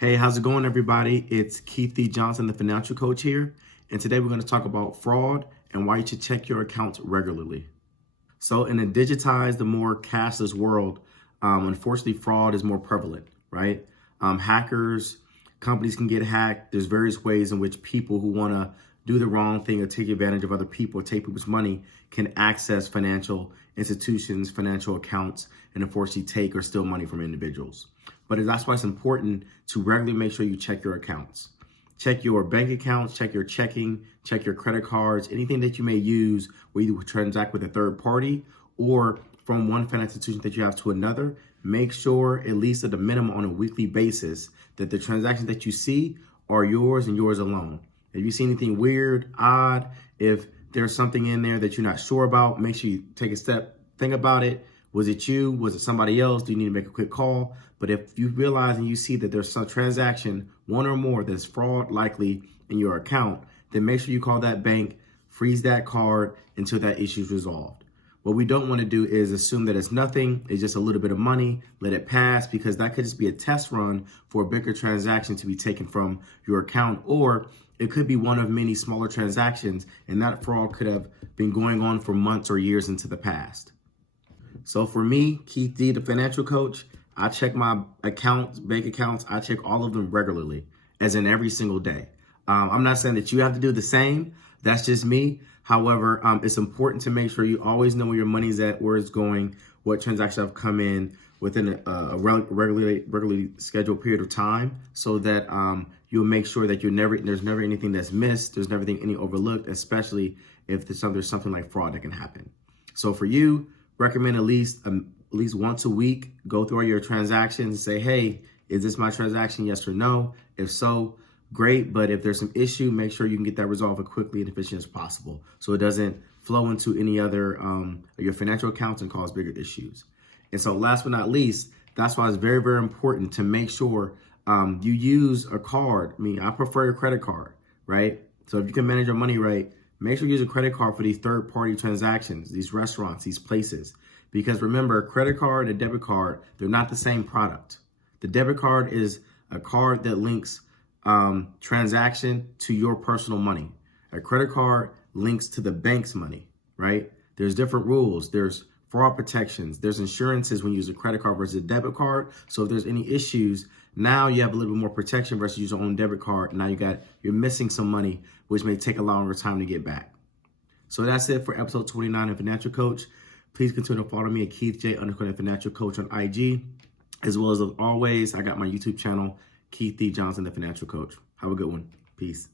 Hey, how's it going, everybody? It's Keith D. Johnson, the financial coach here. And today we're going to talk about fraud and why you should check your accounts regularly. So in a digitized, the more cashless world, unfortunately, fraud is more prevalent, right? Hackers, companies can get hacked. There's various ways in which people who want to do the wrong thing or take advantage of other people or take people's money can access financial institutions, financial accounts, and unfortunately take or steal money from individuals. But that's why it's important to regularly make sure you check your accounts. Check your bank accounts, check your checking, check your credit cards, anything that you may use where you transact with a third party or from one financial institution that you have to another. Make sure, at least at the minimum on a weekly basis, that the transactions that you see are yours and yours alone. If you see anything weird, odd, if there's something in there that you're not sure about, make sure you take a step, think about it. Was it you? Was it somebody else? Do you need to make a quick call? But if you realize and you see that there's some transaction, one or more, that's fraud likely in your account, then make sure you call that bank, freeze that card until that issue is resolved. What we don't want to do is assume that it's nothing, it's just a little bit of money, let it pass, because that could just be a test run for a bigger transaction to be taken from your account, or it could be one of many smaller transactions, and that fraud could have been going on for months or years into the past. So for me, Keith D, the financial coach, I check my accounts, bank accounts. I check all of them regularly, as in every single day. I'm not saying that you have to do the same. That's just me. However, it's important to make sure you always know where your money's at, where it's going, what transactions have come in within a regularly scheduled period of time, so that you'll make sure that there's never anything that's missed, there's never any overlooked, especially if there's something like fraud that can happen. So for you, recommend at least once a week, go through all your transactions and say, hey, is this my transaction? Yes or no? If so, great. But if there's some issue, make sure you can get that resolved as quickly and efficient as possible, so it doesn't flow into any other your financial accounts and cause bigger issues. And so last but not least, that's why it's very, very important to make sure you use a card. I prefer a credit card, right? So if you can manage your money right, make sure you use a credit card for these third-party transactions, these restaurants, these places. Because remember, a credit card and a debit card, they're not the same product. The debit card is a card that links transaction to your personal money. A credit card links to the bank's money, right? There's different rules. There's fraud protections. There's insurances when you use a credit card versus a debit card. So if there's any issues, now you have a little bit more protection versus use your own debit card. Now you're missing some money, which may take a longer time to get back. So that's it for episode 29 of Financial Coach. Please continue to follow me at Keith J _ Financial Coach on IG, as well as always, I got my YouTube channel, Keith D Johnson, the Financial Coach. Have a good one. Peace.